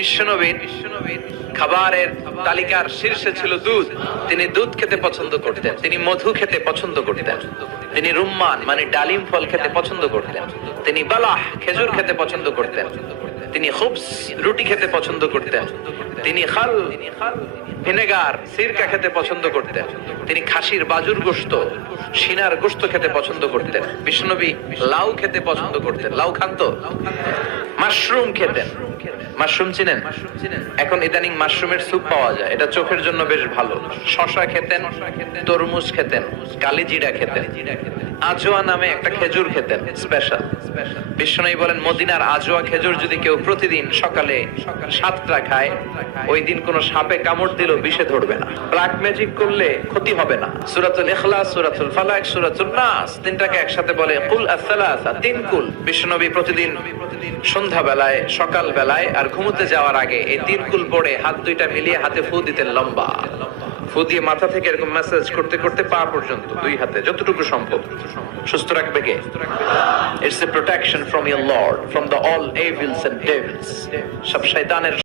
বিশ্বনবীর খাবারের তালিকার শীর্ষে ছিল দুধ। তিনি দুধ খেতে পছন্দ করতেন, তিনি মধু খেতে পছন্দ করতেন, তিনি রুম্মান মানে ডালিম ফল খেতে পছন্দ করতেন, তিনি বালাহ খেজুর খেতে পছন্দ করতেন, তিনি খুবস রুটি খেতে পছন্দ করতেন, তিনি খাল ভিনেগার সিরকা খেতে পছন্দ করতেন, তিনি খাসির বাজুর গোশত সিনার গোশত খেতে পছন্দ করতেন। বিশ্বনবী লাউ খেতে পছন্দ করতেন। লাউ খান তো? মাশরুম খেতেন। মাশরুম চিনেন? এখন ইদানিং মাশরুমের স্যুপ পাওয়া যায়, এটা চোখের জন্য বেশ ভালো। শশা খেতেন, তরমুজ খেতেন, কালিজিরা খেতেন, আজোয়া নামে একটা খেজুর খেতেন স্পেশাল। বিশ্বনবী বলেন মদিনার আজোয়া খেজুর যদি কেউ প্রতিদিন সকালে 7টা খায়, ওই দিন কোন সাপে কামড় দিলেও বিষে ধরবে না, ব্ল্যাক ম্যাজিক করলে ক্ষতি হবে না। সূরাতুল ইখলাস, সূরাতুল ফালাক, সূরাতুন নাস, তিনটাকে একসাথে বলে কুল আস-সালাসা, তিন কুল। বিশ্বনবী প্রতিদিন সন্ধ্যা বেলায়, সকাল বেলায় আর ঘুমোতে যাওয়ার আগে এই তিন কুল পড়ে হাত দুইটা মিলিয়ে হাতে ফু দিতেন, লম্বা ফু দিয়ে মাথা থেকে এরকম ম্যাসাজ করতে করতে পা পর্যন্ত দুই হাতে যতটুকু সম্ভব। সুস্থ রাখবে কে? It's a protection from your Lord, from the all evils and devils, সব শয়তানের